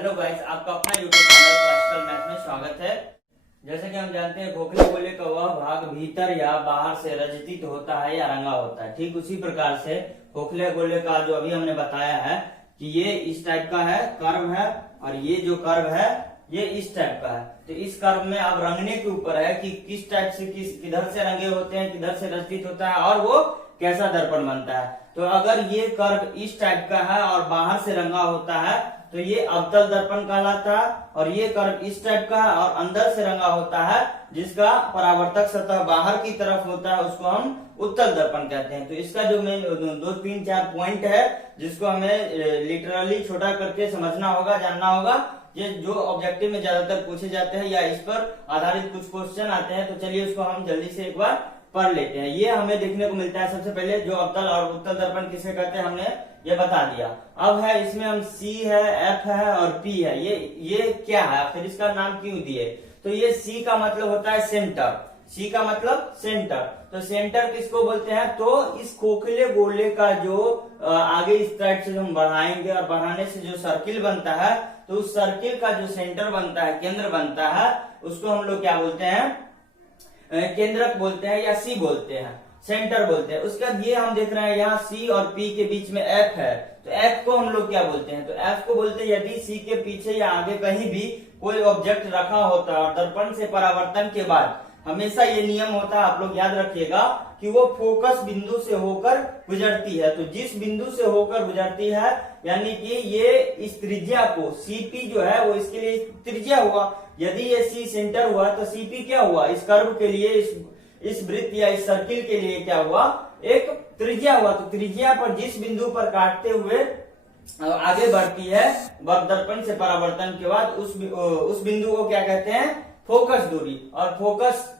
Hello guys, आपका अपना YouTube channel classical math में स्वागत है। जैसे कि हम जानते हैं खोखले गोले का वह भाग भीतर या बाहर से रचित होता है या रंगा होता है। ठीक उसी प्रकार से खोखले गोले का जो अभी हमने बताया है कि ये इस टाइप का है, कर्व है, और ये जो कर्व है ये इस टाइप का है। तो इस कर्व में अब रंगने के ऊपर है कि किस टाइप से किधर से रंगे होते हैं, किधर से रचित होता है और वो कैसा दर्पण बनता है। तो अगर ये कर्व इस टाइप का है और बाहर से रंगा होता है तो ये अवतल दर्पण कहलाता है, और ये कर्व इस टाइप का है और अंदर से रंगा होता है जिसका परावर्तक सतह बाहर की तरफ होता है उसको हम उत्तल दर्पण कहते हैं। तो इसका जो मेन 2-3-4 पॉइंट है जिसको हमें लिटरली छोटा करके समझना होगा, जानना होगा। ये जो ऑब्जेक्टिव में ज्यादातर पूछे जाते हैं या इस पर आधारित कुछ क्वेश्चन आते हैं, तो चलिए उसको हम जल्दी से एक बार पढ़ लेते हैं। ये हमें देखने को मिलता है सबसे पहले जो अवतल और उत्तल दर्पण किसे कहते हैं हमने ये बता दिया। अब है इसमें हम C है, F है और P है। ये क्या है, आखिर इसका नाम क्यों दिए? तो ये C का मतलब होता है सेंटर। C का मतलब सेंटर। तो सेंटर किसको बोलते हैं? तो इस खोखले गोले का जो आगे इस साइड से हम बढ़ाएंगे और बढ़ाने से जो सर्किल बनता है, तो उस सर्किल का जो सेंटर बनता है, केंद्र बनता है, उसको हम लोग क्या बोलते हैं? केंद्रक बोलते हैं या सी बोलते हैं, सेंटर बोलते हैं। उसके बाद ये हम देख रहे हैं यहाँ सी और पी के बीच में एफ है, तो एफ को हम लोग क्या बोलते हैं? तो एफ को बोलते हैं यदि सी के पीछे या आगे कहीं भी कोई ऑब्जेक्ट रखा होता है और दर्पण से परावर्तन के बाद हमेशा ये नियम होता है, आप लोग याद रखिएगा, कि वो फोकस बिंदु से होकर गुजरती है। तो जिस बिंदु से होकर गुजरती है यानी कि ये इस त्रिज्या को सीपी जो है वो इसके लिए त्रिज्या हुआ। यदि ये सी सेंटर हुआ तो सीपी क्या हुआ? इस कर्व के लिए, इस वृत्त या इस सर्किल के लिए क्या हुआ? एक त्रिज्या हुआ। तो त्रिज्या पर जिस बिंदु पर काटते हुए आगे बढ़ती है वह दर्पण से परावर्तन के बाद उस बिंदु को क्या कहते हैं? फोकस दूरी। और फोकस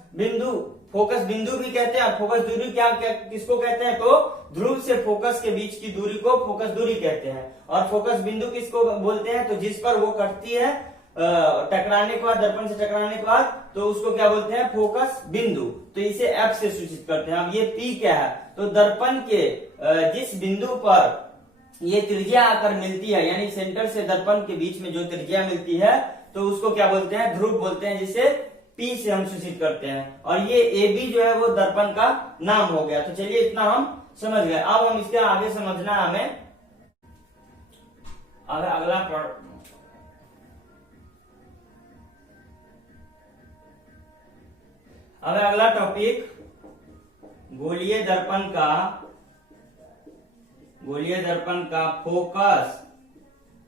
बिंदु भी कहते हैं। और फोकस दूरी क्या किसको कहते हैं? तो ध्रुव से फोकस के बीच की दूरी को फोकस दूरी कहते हैं। और फोकस बिंदु किसको बोलते हैं? तो जिस पर वो कटती है टकराने के बाद, दर्पण से टकराने के बाद, तो उसको क्या बोलते हैं? फोकस बिंदु। तो इसे एफ से सूचित करते हैं। अब ये पी क्या है? तो दर्पण के जिस बिंदु पर ये त्रिज्या आकर मिलती है, यानी सेंटर से दर्पण के बीच में जो त्रिज्या मिलती है, तो उसको क्या बोलते हैं? ध्रुव बोलते हैं, जिसे पी से हम सूचित करते हैं। और ये ए बी जो है वो दर्पण का नाम हो गया। तो चलिए इतना हम समझ गए। अब हम इसके आगे समझना है हमें। अगला टॉपिक गोलीय दर्पण का फोकस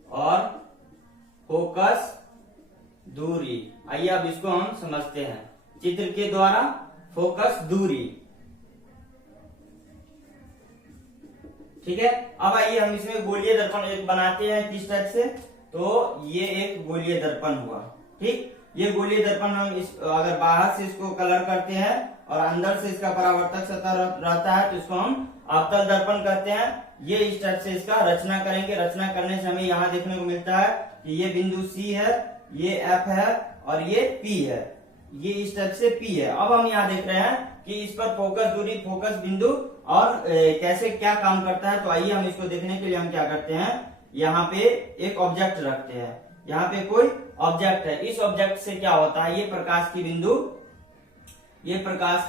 और फोकस दूरी। आइए अब इसको हम समझते हैं चित्र के द्वारा। फोकस दूरी, ठीक है। अब आइए हम इसमें गोलीय दर्पण एक बनाते हैं किस टाइप से। तो ये एक गोलीय दर्पण हुआ, ठीक। ये गोलीय दर्पण हम अगर बाहर से इसको कलर करते हैं और अंदर से इसका परावर्तक सतह रहता है तो इसको हम अवतल दर्पण कहते हैं। ये इस टाइप से इसका रचना करेंगे। रचना करने से हमें यहाँ देखने को मिलता है कि ये बिंदु सी है, ये एफ है और ये पी है। ये इस टाइप से पी है। अब हम यहाँ देख रहे हैं कि इस पर फोकस दूरी, फोकस बिंदु और कैसे क्या काम करता है। तो आइए हम इसको देखने के लिए हम क्या करते हैं, यहाँ पे एक ऑब्जेक्ट रखते हैं। यहाँ पे कोई ऑब्जेक्ट है। इस ऑब्जेक्ट से क्या होता है? ये प्रकाश की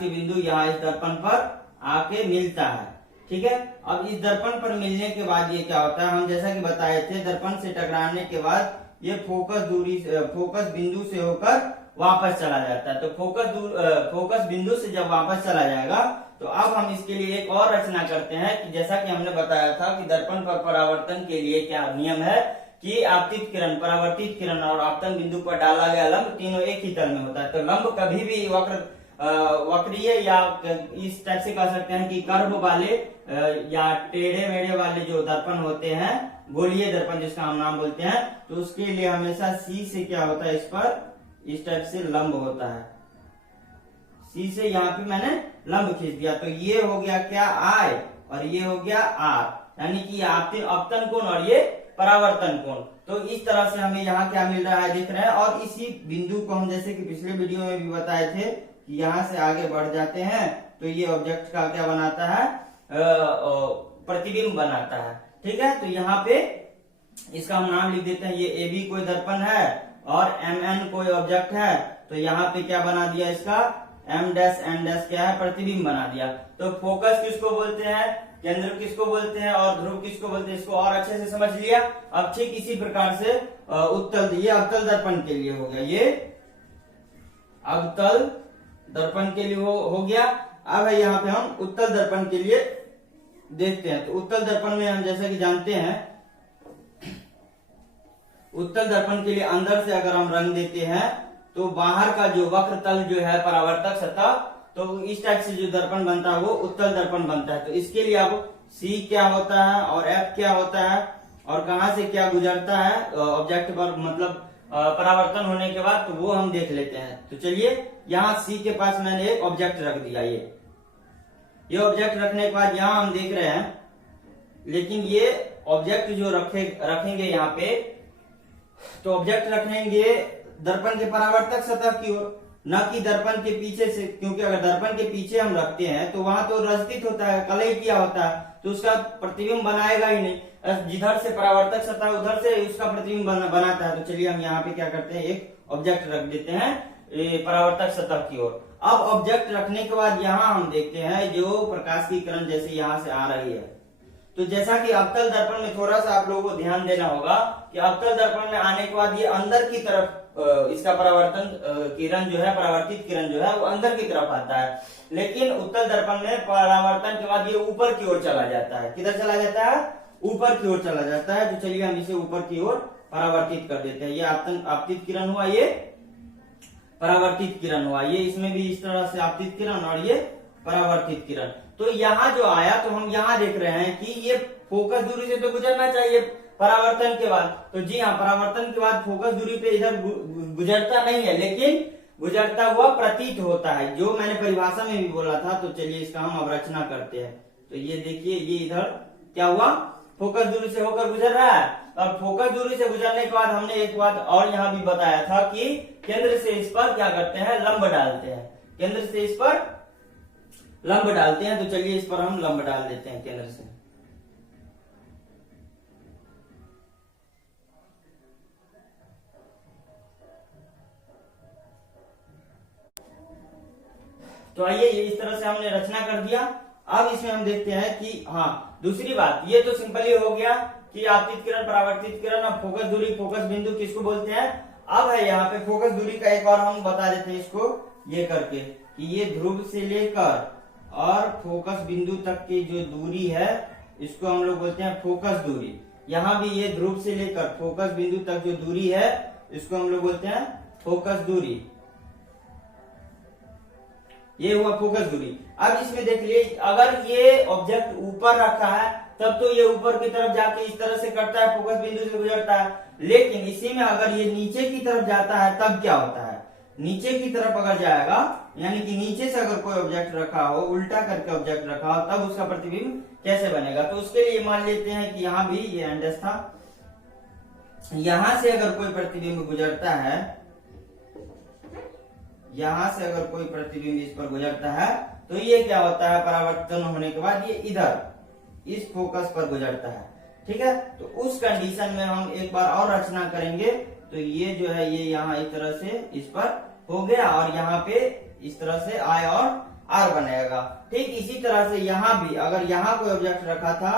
बिंदु यहाँ इस दर्पण पर आके मिलता है, ठीक है। अब इस दर्पण पर मिलने के बाद ये क्या होता है? हम जैसा कि बताए थे, दर्पण से टकराने के बाद ये फोकस बिंदु से होकर वापस चला जाता है। तो फोकस बिंदु से जब वापस चला जाएगा तो अब हम इसके लिए एक और रचना करते हैं कि जैसा कि हमने बताया था कि दर्पण पर परावर्तन के लिए क्या नियम है कि आपतित किरण, परावर्तित किरण और आपतन बिंदु पर डाला गया लंब तीनों एक ही तल में होता है। तो लंब कभी भी वक्रीय या इस टाइप से कह सकते हैं कि कर्व वाले या टेढ़े मेढ़े वाले जो दर्पण होते हैं, गोलीय दर्पण जिसका हम नाम बोलते हैं, तो उसके लिए हमेशा सी से क्या होता है? इस पर इस टाइप से लंब होता है। सी से यहाँ पे मैंने लंब खींच दिया। तो ये हो गया क्या? आई, और ये हो गया आर, यानी कि आपतन कोण और ये परावर्तन कोण। तो इस तरह से हमें यहाँ क्या मिल रहा है, दिख रहा है। और इसी बिंदु को हम जैसे कि पिछले वीडियो में भी बताए थे कि यहाँ से आगे बढ़ जाते हैं तो ये ऑब्जेक्ट का क्या बनाता है? प्रतिबिंब बनाता है, ठीक है। तो यहाँ पे इसका हम नाम लिख देते हैं, ये ए बी कोई दर्पण है और एम एन कोई ऑब्जेक्ट है, तो यहाँ पे क्या बना दिया इसका एम डैश एन डैश क्या है, प्रतिबिंब बना दिया। तो फोकस किसको बोलते हैं, केंद्र किसको बोलते हैं और ध्रुव किसको बोलते हैं, इसको और अच्छे से समझ लिया। अब ठीक इसी प्रकार से उत्तल, ये अवतल दर्पण के लिए हो गया, ये अवतल दर्पण के लिए हो गया। अब है यहाँ पे हम उत्तल दर्पण के लिए देखते हैं। तो उत्तल दर्पण में हम जैसा कि जानते हैं, उत्तल दर्पण के लिए अंदर से अगर हम रंग देते हैं तो बाहर का जो वक्र तल जो है परावर्तक सतह, तो इस टाइप से जो दर्पण बनता है वो उत्तल दर्पण बनता है। तो इसके लिए अब सी क्या होता है और एफ क्या होता है और कहां से क्या गुजरता है ऑब्जेक्ट पर, मतलब परावर्तन होने के बाद, तो वो हम देख लेते हैं। तो चलिए यहाँ सी के पास मैंने एक ऑब्जेक्ट रख दिया, ये ऑब्जेक्ट रखने के बाद यहाँ हम देख रहे हैं, लेकिन ये ऑब्जेक्ट जो रखेंगे यहाँ पे, तो ऑब्जेक्ट रखेंगे दर्पण के परावर्तक सतह की ओर, न कि दर्पण के पीछे से, क्योंकि अगर दर्पण के पीछे हम रखते हैं तो वहां तो रजतित होता है, कलई किया होता है, तो उसका प्रतिबिंब बनाएगा ही नहीं। जिधर से परावर्तक सतह उधर से उसका प्रतिबिंब बनाता है। तो चलिए हम यहाँ पे क्या करते हैं, एक ऑब्जेक्ट रख देते हैं परावर्तक सतह की ओर। अब ऑब्जेक्ट रखने के बाद यहाँ हम देखते हैं जो प्रकाश की किरण जैसे यहाँ से आ रही है, तो जैसा कि अवतल दर्पण में थोड़ा सा आप लोगों को ध्यान देना होगा कि अवतल दर्पण में आने के बाद ये अंदर की तरफ इसका परावर्तन किरण जो है, परावर्तित किरण जो है वो अंदर की तरफ आता है, लेकिन उत्तल दर्पण में परावर्तन के बाद ये ऊपर की ओर चला जाता है। किधर चला जाता है, ऊपर की ओर चला जाता है। तो चलिए हम इसे ऊपर की ओर परावर्तित कर देते हैं। ये आपतित किरण हुआ, ये परावर्तित किरण हुआ, ये इसमें भी इस तरह से आपतित किरण और ये परावर्तित किरण। तो यहाँ जो आया, तो हम यहाँ देख रहे हैं कि ये फोकस दूरी से तो गुजरना चाहिए परावर्तन के बाद, तो जी हाँ, परावर्तन के बाद फोकस दूरी पे इधर गुजरता नहीं है, लेकिन गुजरता हुआ प्रतीत होता है, जो मैंने परिभाषा में भी बोला था। तो चलिए इसका हम अब रचना करते हैं। तो ये देखिए, ये इधर क्या हुआ, फोकस दूरी से होकर गुजर रहा है। अब फोकस दूरी से गुजरने के बाद हमने एक बात और यहाँ भी बताया था कि केंद्र से इस पर क्या करते हैं, लंब डालते हैं, केंद्र से इस पर लंब डालते हैं। तो चलिए इस पर हम लंब डाल देते हैं केंद्र से। तो आइए, ये इस तरह से हमने रचना कर दिया। अब इसमें हम देखते हैं कि हाँ, दूसरी बात, ये तो सिंपली हो गया कि आपतित किरण, परावर्तित किरण। अब फोकस दूरी, फोकस बिंदु किसको बोलते हैं। अब है यहाँ पे फोकस दूरी का एक और हम बता देते हैं इसको, ये करके कि ये ध्रुव से लेकर और फोकस बिंदु तक की जो दूरी है, इसको हम लोग बोलते हैं फोकस दूरी। यहाँ भी ये ध्रुव से लेकर फोकस बिंदु तक जो दूरी है, इसको हम लोग बोलते हैं फोकस दूरी। ये हुआ फोकस दूरी। अब इसमें देख लिए, अगर ये ऑब्जेक्ट ऊपर रखा है तब तो ये ऊपर की तरफ जाके इस तरह से करता है, फोकस बिंदु से गुजरता है, लेकिन इसी में अगर ये नीचे की तरफ जाता है तब क्या होता है, नीचे की तरफ अगर जाएगा, यानी कि नीचे से अगर कोई ऑब्जेक्ट रखा हो, उल्टा करके ऑब्जेक्ट रखा हो, तब उसका प्रतिबिंब कैसे बनेगा। तो उसके लिए मान लेते हैं कि यहाँ भी ये एंडस था, यहां से अगर कोई प्रतिबिंब गुजरता है, यहां से अगर कोई प्रतिबिंब इस पर गुजरता है, तो ये क्या होता है, परावर्तन होने के बाद ये इधर इस फोकस पर गुजरता है। ठीक है, तो उस कंडीशन में हम एक बार और रचना करेंगे। तो ये जो है, ये यहाँ एक तरह से इस पर हो गया और यहाँ पे इस तरह से आई और आर बनेगा। ठीक इसी तरह से यहाँ भी अगर यहाँ कोई ऑब्जेक्ट रखा था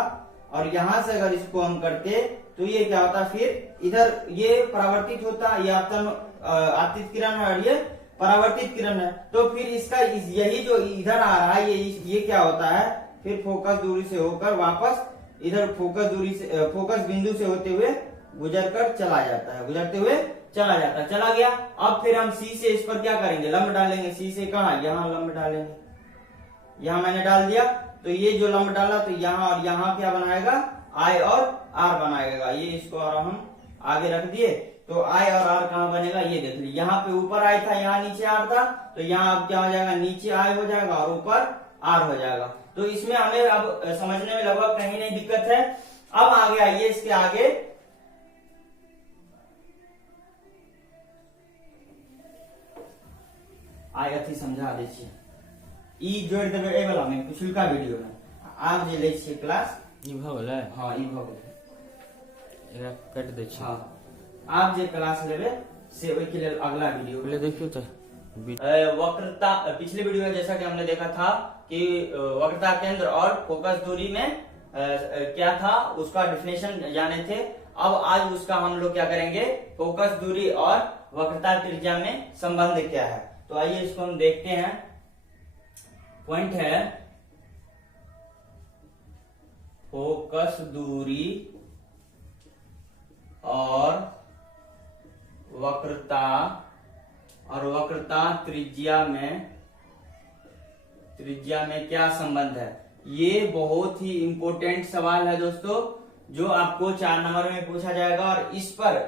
और यहाँ से अगर इसको हम करते, तो ये क्या होता, फिर इधर ये परावर्तित होता, ये आपतित किरण है और ये परावर्तित किरण है। तो फिर इसका यही जो इधर आ रहा है, ये क्या होता है, फिर फोकस दूरी से होकर वापस इधर फोकस दूरी से, फोकस बिंदु से होते हुए गुजर कर चला जाता है, गुजरते हुए चला जाता है, चला गया। अब फिर हम सी से इस पर क्या करेंगे, लंब डालेंगे। सी से कहा, यहाँ लंब डालेंगे, यहाँ मैंने डाल दिया। तो ये जो लंब डाला, तो यहाँ और यहाँ क्या बनाएगा, आई और आर बनाएगा। ये इसको और हम आगे रख दिए, तो आई और आर कहाँ बनेगा, ये देख लीजिए। यहाँ पे ऊपर आई था, यहाँ नीचे आर था, तो यहाँ अब क्या हो जाएगा, नीचे आई हो जाएगा और ऊपर आर हो जाएगा। तो इसमें हमें अब समझने में लगभग कहीं नहीं दिक्कत है। अब आगे आइए, इसके आगे आगे थी समझा दीजिए, ई जोड़ देवे ए वाला में पिछुलका वीडियो में आप जे ले छिए क्लास, ई भ गेलै। हाँ, ई भ गेलै। कट दे। हाँ, आप जो क्लास लेवे से ओई के लिए अगला वीडियो ले देखियो। तो वक्रता, पिछले वीडियो में जैसा कि हमने देखा था कि वक्रता केंद्र और फोकस दूरी में क्या था उसका डिफिनेशन जाने थे। अब आज उसका हम लोग क्या करेंगे, फोकस दूरी और वक्रता त्रिज्या में संबंध क्या है। तो आइए इसको हम देखते हैं। पॉइंट है फोकस दूरी और वक्रता त्रिज्या में क्या संबंध है। ये बहुत ही इंपॉर्टेंट सवाल है दोस्तों, जो आपको 4 नंबर में पूछा जाएगा। और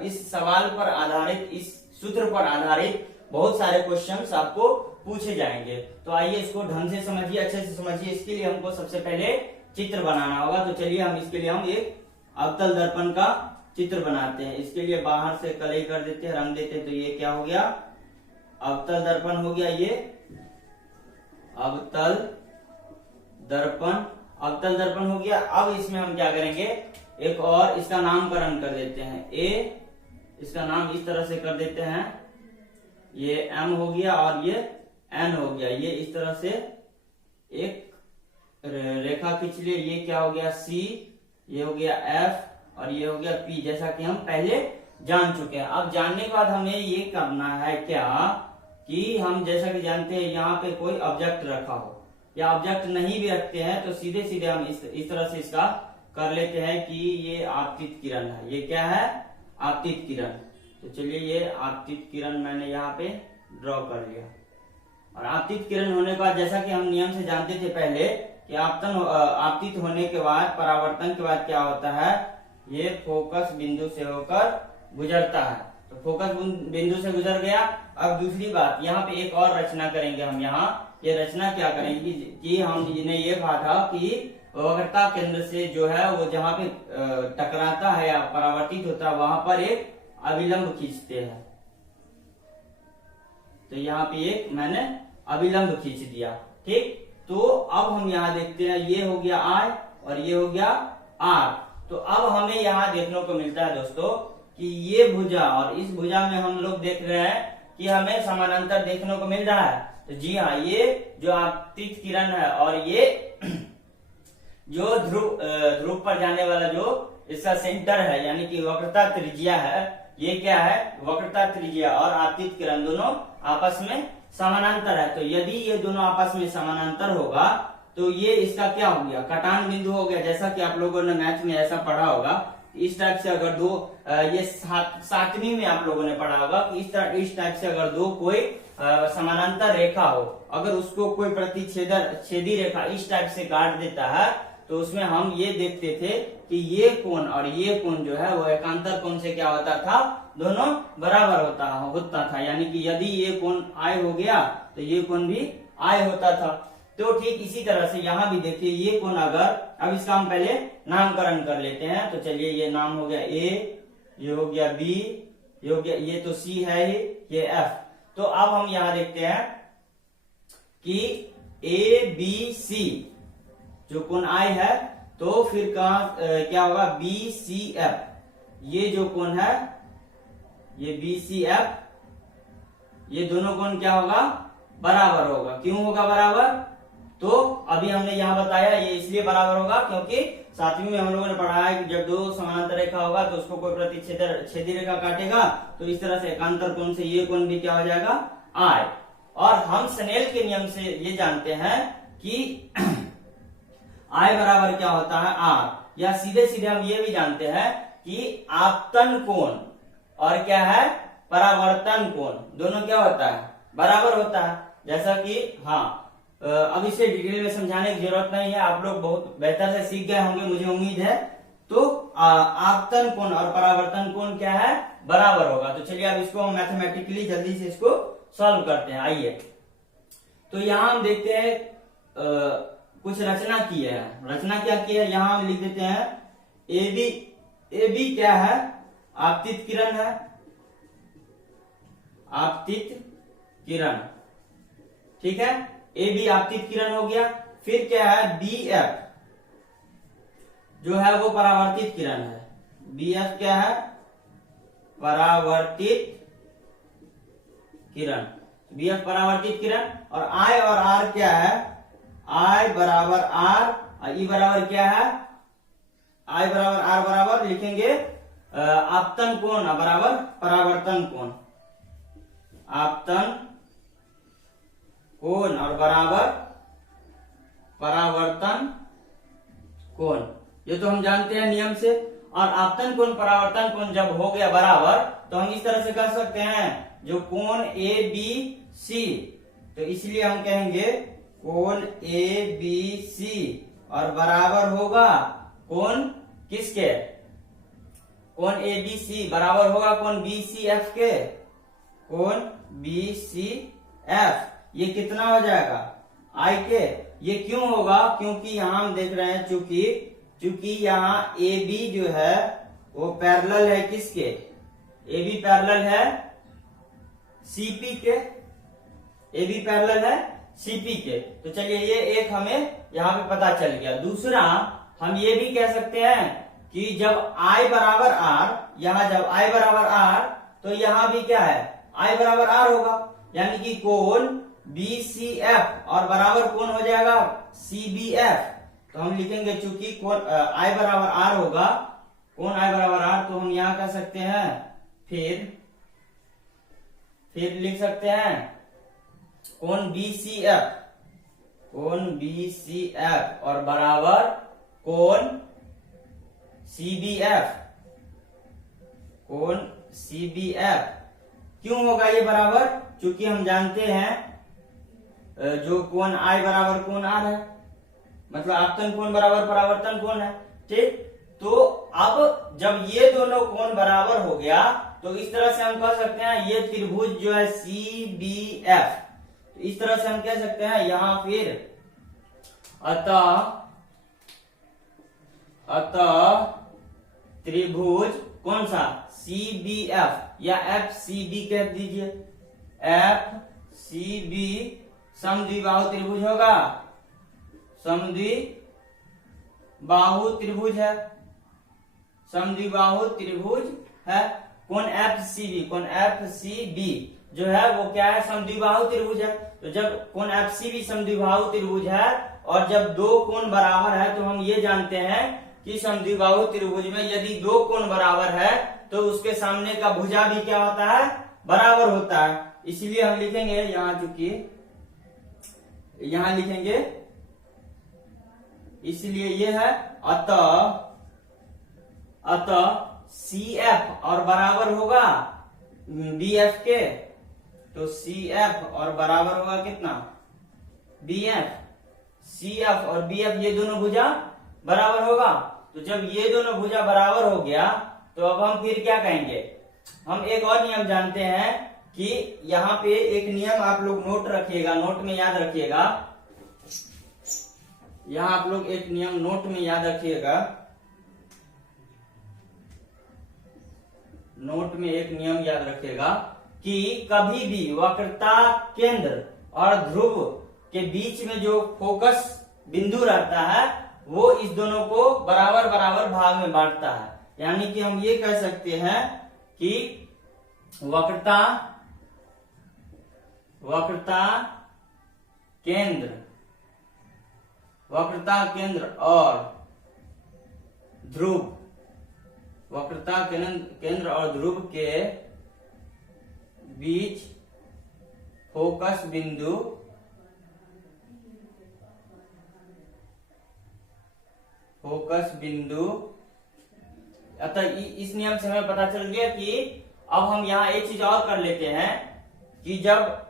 इस सवाल पर आधारित, इस सूत्र पर आधारित बहुत सारे क्वेश्चंस आपको पूछे जाएंगे। तो आइए इसको ढंग से समझिए, अच्छे से समझिए। इसके लिए हमको सबसे पहले चित्र बनाना होगा। तो चलिए हम इसके लिए हम एक अवतल दर्पण का चित्र बनाते हैं। इसके लिए बाहर से कलई कर देते हैं, रंग देते हैं। तो ये क्या हो गया, अवतल दर्पण हो गया। ये अवतल दर्पण हो गया। अब इसमें हम क्या करेंगे, एक और इसका नामकरण कर देते हैं। ए, इसका नाम इस तरह से कर देते हैं। ये एम हो गया और ये एन हो गया। ये इस तरह से एक रेखा खींच लिए। ये क्या हो गया, सी, ये हो गया एफ और ये हो गया पी, जैसा कि हम पहले जान चुके हैं। अब जानने के बाद हमें ये करना है क्या कि हम जैसा कि जानते हैं यहाँ पे कोई ऑब्जेक्ट रखा हो या ऑब्जेक्ट नहीं भी रखते हैं तो सीधे सीधे हम इस तरह से इसका कर लेते हैं कि ये आपतित किरण है। ये क्या है, आपतित किरण। तो चलिए ये आपतित किरण मैंने यहाँ पे ड्रॉ कर लिया। और आपतित किरण होने के बाद जैसा कि हम नियम से जानते थे पहले कि आपतित होने के बाद, परावर्तन के बाद क्या होता है, ये फोकस बिंदु से होकर गुजरता है। तो फोकस बिंदु से गुजर गया। अब दूसरी बात, यहाँ पे एक और रचना करेंगे हम। यहाँ ये रचना क्या करेंगे कि हम ने ये कहा था कि वक्रता केंद्र से जो है वो जहाँ पे टकराता है या परावर्तित होता है वहां पर एक अभिलंब खींचते हैं। तो यहाँ पे एक मैंने अभिलंब खींच दिया। ठीक, तो अब हम यहाँ देखते हैं, ये हो गया I और ये हो गया R। तो अब हमें यहाँ देखने को मिलता है दोस्तों कि ये भुजा और इस भुजा में हम लोग देख रहे हैं कि हमें समानांतर देखने को मिल रहा है। तो जी हाँ, ये जो आपतित किरण है और ये जो ध्रुव पर जाने वाला जो इसका सेंटर है यानी कि वक्रता त्रिज्या है, ये क्या है, वक्रता त्रिज्या और आपतित किरण दोनों आपस में समानांतर है। तो यदि ये दोनों आपस में समानांतर होगा तो ये इसका क्या हो गया, कटान बिंदु हो गया। जैसा कि आप लोगों ने मैथ में ऐसा पढ़ा होगा, इस टाइप से अगर दो, ये 7वीं में आप लोगों ने पढ़ा होगा कि इस टाइप से अगर दो कोई समानांतर रेखा हो, अगर उसको कोई छेदी रेखा इस टाइप से काट देता है तो उसमें हम ये देखते थे कि ये कोण और ये कोण जो है वो एकांतर कोण से क्या होता था, दोनों बराबर होता था। यानी कि यदि ये कोण I हो गया तो ये कोण भी I होता था। तो ठीक इसी तरह से यहाँ भी देखिए, ये कोण अगर, अब इसका हम पहले नामकरण कर लेते हैं। तो चलिए ये नाम हो गया A, ये हो गया B, ये हो गया, ये तो C है, ये F। तो अब हम यहाँ देखते हैं कि ABC जो कोण I है, तो फिर क्या होगा, BCF, ये जो कोण है ये BCF, ये दोनों कोण क्या होगा, बराबर होगा। क्यों होगा बराबर, तो अभी हमने यहाँ बताया ये इसलिए बराबर होगा क्योंकि 7वीं में हम लोगों ने पढ़ा है कि जब दो समानांतर रेखा होगा तो उसको कोई छेदी रेखा काटेगा तो इस तरह से एकांतर कोण से ये कोण भी क्या हो जाएगा, I। और हम स्नेल के नियम से ये जानते हैं कि I बराबर क्या होता है, R। या सीधे सीधे हम ये भी जानते हैं कि आपतन कोण और क्या है, परावर्तन कोण, दोनों क्या होता है, बराबर होता है। जैसा कि हाँ, अब इसे डिटेल में समझाने की जरूरत नहीं है, आप लोग बहुत बेहतर से सीख गए होंगे मुझे उम्मीद है। तो आपतन कोण और परावर्तन कोण क्या है, बराबर होगा। तो चलिए अब इसको हम मैथमेटिकली जल्दी से इसको सॉल्व करते हैं। आइए, तो यहाँ हम देखते हैं कुछ रचना की है। रचना क्या की है, यहाँ हम लिख देते हैं AB क्या है, आपतित किरण है, आपतित किरण, ठीक है। AB आपतित किरण हो गया। फिर क्या है, BF जो है वो परावर्तित किरण है, बी एफ क्या है? परावर्तित किरण। बी एफ परावर्तित किरण। और आई और आर क्या है? आई बराबर आर और ई बराबर क्या है? आई बराबर आर बराबर लिखेंगे आपतन कोण बराबर परावर्तन कोण। आपतन कोण और बराबर परावर्तन कोण, ये तो हम जानते हैं नियम से। और आपतन कोण परावर्तन कोण जब हो गया बराबर तो हम इस तरह से कर सकते हैं, जो कोण ए बी सी, तो इसलिए हम कहेंगे कोण ए बी सी और बराबर होगा कोण किसके? कोण ए बी सी बराबर होगा कोण बी सी एफ के। कोण बी सी एफ ये कितना हो जाएगा? आई के। ये क्यों होगा? क्योंकि यहां हम देख रहे हैं चूंकि यहाँ ए बी जो है वो पैरेलल है किसके? ए बी पैरेलल है सीपी के। ए बी पैरेलल है सीपी के। तो चलिए ये एक हमें यहाँ पे पता चल गया। दूसरा हम ये भी कह सकते हैं कि जब I बराबर R, यहाँ जब I बराबर R तो यहाँ भी क्या है? I बराबर R होगा, यानी कि कोण BCF और बराबर कोण हो जाएगा CBF। तो हम लिखेंगे चूंकि कोण I बराबर R होगा, कोण I बराबर R, तो हम यहाँ कह सकते हैं फिर लिख सकते हैं कोण BCF, कोण BCF और बराबर कोण CBF, कोण CBF। क्यों होगा ये बराबर? क्योंकि हम जानते हैं जो कोण I बराबर कोण R है, मतलब आपतन कोण बराबर परावर्तन कोण है। ठीक, तो अब जब ये दोनों कोण बराबर हो गया तो इस तरह से हम कह सकते हैं ये त्रिभुज जो है CBF, तो इस तरह से हम कह सकते हैं यहां फिर अतः त्रिभुज कौन सा? CBF या FCB कह दीजिए। FCB समद्विबाहु त्रिभुज होगा, समद्विबाहु त्रिभुज है, समद्विबाहु त्रिभुज है। कौन FCB जो है वो क्या है? समद्विबाहु त्रिभुज है। तो जब कौन FCB समद्विबाहु त्रिभुज है और जब दो कोण बराबर है तो हम ये जानते हैं कि समद्विबाहु त्रिभुज में यदि दो कोण बराबर है तो उसके सामने का भुजा भी क्या होता है? बराबर होता है। इसलिए हम लिखेंगे यहाँ, चूंकि यहाँ लिखेंगे, इसलिए ये है अतः CF और बराबर होगा BF के, तो CF और बराबर होगा कितना? BF। CF और BF ये दोनों भुजा बराबर होगा। तो जब ये दोनों भुजा बराबर हो गया तो अब हम फिर क्या कहेंगे? हम एक और नियम जानते हैं कि यहाँ पे एक नियम आप लोग नोट रखिएगा, नोट में याद रखिएगा। यहाँ आप लोग एक नियम नोट में याद रखिएगा, नोट में एक नियम याद रखिएगा कि कभी भी वक्रता केंद्र और ध्रुव के बीच में जो फोकस बिंदु रहता है वो इस दोनों को बराबर बराबर भाग में बांटता है। यानी कि हम ये कह सकते हैं कि वक्रता केंद्र और ध्रुव, वक्रता केंद्र और ध्रुव के बीच फोकस बिंदु अतः इस नियम से हमें पता चल गया कि अब हम यहाँ एक चीज और कर लेते हैं कि जब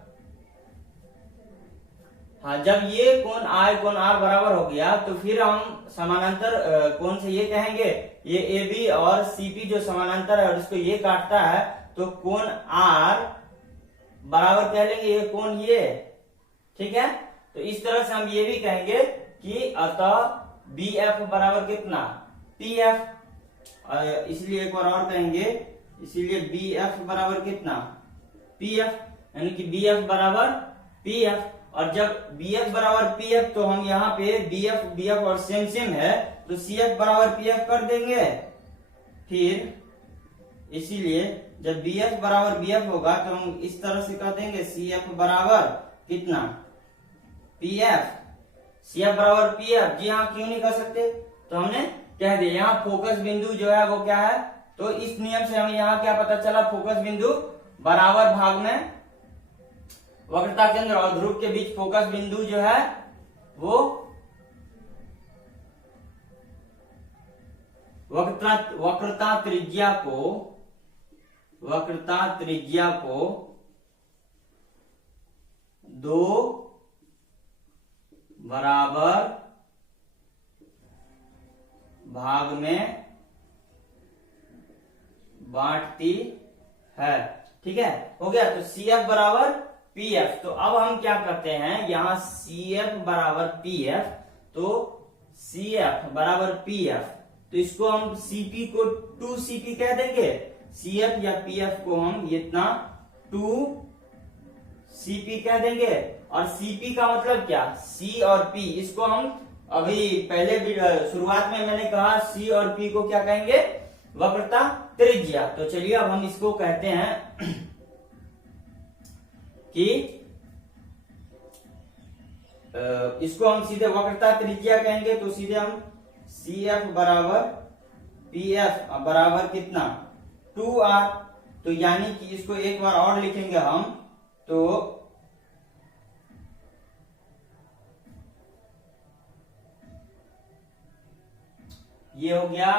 ये कोण I कोण R बराबर हो गया तो फिर हम समानांतर कोण से ये कहेंगे, ये AB और CP जो समानांतर है और इसको ये काटता है तो कोण R बराबर कह लेंगे ये कोण ये। ठीक है, तो इस तरह से हम ये भी कहेंगे कि अतः BF बराबर कितना? PF। इसलिए एक बार और कहेंगे, इसीलिए BF बराबर कितना? PF, यानी कि BF बराबर PF। और जब BF बराबर PF तो हम यहाँ पे BF और सेम है तो CF बराबर PF कर देंगे। फिर इसीलिए जब बी एफ बराबर बी एफ होगा तो हम इस तरह से कह देंगे सी एफ बराबर कितना पी एफ, सी एफ बराबर पी एफ। जी हाँ, क्यों नहीं कर सकते, तो हमने कह दिया। यहाँ फोकस बिंदु जो है वो क्या है, तो इस नियम से हमें यहाँ क्या पता चला, फोकस बिंदु बराबर भाग में वक्रता केंद्र और ध्रुव के बीच फोकस बिंदु जो है वो वक्रता त्रिज्या को 2 बराबर भाग में बांटती है। ठीक है, हो गया। तो सी एफ बराबर पी एफ। तो अब हम क्या करते हैं, यहां सी एफ बराबर पी एफ, तो सी एफ बराबर पी एफ, तो इसको हम सीपी को 2cp कह देंगे। सी एफ या पी एफ को हम इतना 2cp कह देंगे। और सीपी का मतलब क्या, सी और पी, इसको हम अभी पहले शुरुआत में मैंने कहा सी और पी को क्या कहेंगे, वक्रता त्रिज्या। तो चलिए अब हम इसको कहते हैं कि इसको हम सीधे वक्रता त्रिज्या कहेंगे। तो सीधे हम सी एफ बराबर पी एफ बराबर कितना 2r। तो यानी कि इसको एक बार और लिखेंगे हम, तो ये हो गया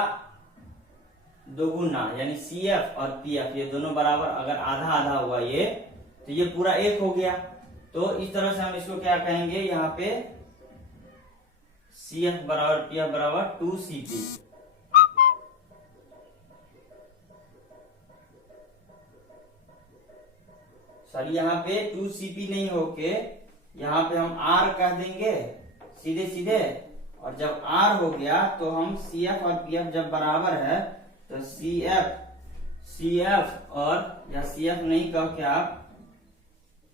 दोगुना, यानी सी एफ और पी एफ ये दोनों बराबर, अगर आधा आधा हुआ ये, तो ये पूरा एक हो गया। तो इस तरह से हम इसको क्या कहेंगे, यहाँ पे सी एफ बराबर पी एफ बराबर 2cp। सॉरी, यहाँ पे 2cp नहीं होके यहाँ पे हम r कह देंगे सीधे सीधे। और जब r हो गया तो हम सी एफ और पी एफ जब बराबर है तो सी एफ और या सी एफ नहीं कह के आप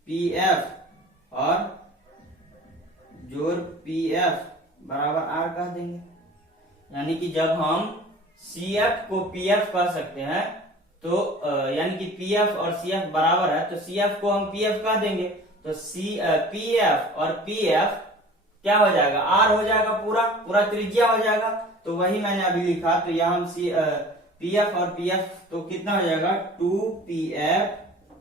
पी एफ और जोड़ पी एफ बराबर r कह देंगे। यानी कि जब हम सी एफ को पी एफ कह सकते हैं, तो यानी कि पी एफ और सी एफ बराबर है, तो सी एफ को हम पी एफ कह देंगे। तो पी एफ और पी एफ क्या हो जाएगा, आर हो जाएगा, पूरा त्रिज्या हो जाएगा। तो वही मैंने अभी लिखा। तो यहाँ हम पी एफ और पी एफ तो कितना हो जाएगा, 2pf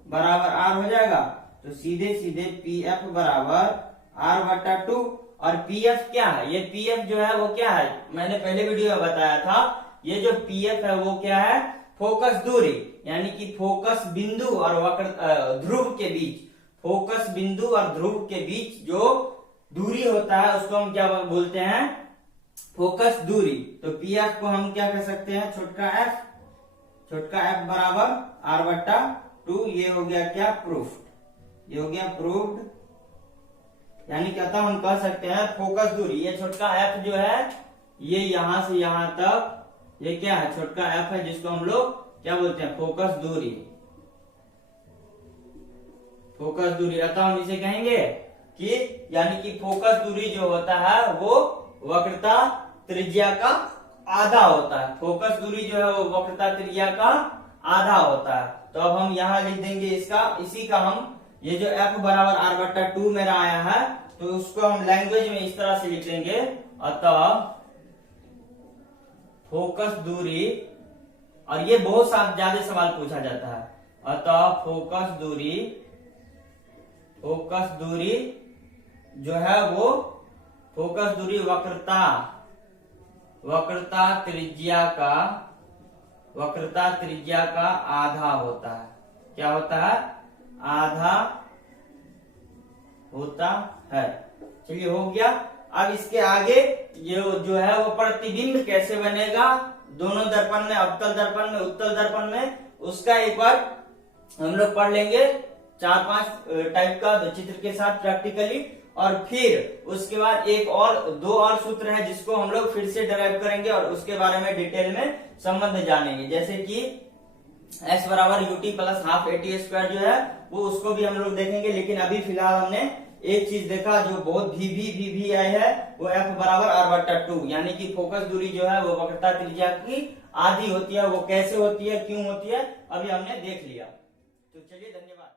बराबर आर हो जाएगा। तो सीधे सीधे पी एफ बराबर आर बटा 2। और पी एफ क्या है, ये पी एफ जो है वो क्या है, मैंने पहले वीडियो में बताया था, ये जो पी एफ है वो क्या है, फोकस दूरी, यानी कि फोकस बिंदु और वक्र ध्रुव के बीच, फोकस बिंदु और ध्रुव के बीच जो दूरी होता है उसको हम क्या बोलते हैं, फोकस दूरी। तो पी एफ को हम क्या कह सकते हैं, छोटका एफ बराबर आर बट्टा 2। ये हो गया क्या, प्रूफ, ये हो गया प्रूफ्ड। यानी कहता हम कह सकते हैं फोकस दूरी, ये छोटका एफ जो है ये यहां से यहां तक, ये क्या है, छोटका एफ है, जिसको हम लोग क्या बोलते हैं, फोकस दूरी। फोकस दूरी अतः हम इसे कहेंगे कि यानी कि फोकस दूरी जो होता है वो वक्रता त्रिज्या का आधा होता है। फोकस दूरी जो है वो वक्रता त्रिज्या का आधा होता है। तो अब हम यहाँ लिख देंगे इसका, इसी का हम ये जो f बराबर आर बट्टा 2 मेरा आया है, तो उसको हम लैंग्वेज में इस तरह से लिख देंगे, अतः फोकस दूरी, और ये बहुत ज्यादा सवाल पूछा जाता है, अतः फोकस दूरी जो है वो फोकस दूरी वक्रता त्रिज्या का आधा होता है। क्या होता है, आधा होता है। चलिए हो गया। अब इसके आगे ये जो है वो प्रतिबिंब कैसे बनेगा दोनों दर्पण में, अवतल दर्पण में, उत्तल दर्पण में, उसका एक बार हम लोग पढ़ लेंगे 4-5 टाइप का चित्र के साथ प्रैक्टिकली। और फिर उसके बाद दो और सूत्र है जिसको हम लोग फिर से डराइव करेंगे और उसके बारे में डिटेल में संबंध जानेंगे। जैसे कि x बराबर ut plus half at square जो है वो, उसको भी हम लोग देखेंगे। लेकिन अभी फिलहाल हमने एक चीज देखा जो बहुत भी आई है, वो f बराबर r बट्टा 2, यानी कि फोकस दूरी जो है वो वक्रता त्रिज्या की आदि होती है वो कैसे होती है, क्यों होती है, अभी हमने देख लिया। तो चलिए, धन्यवाद।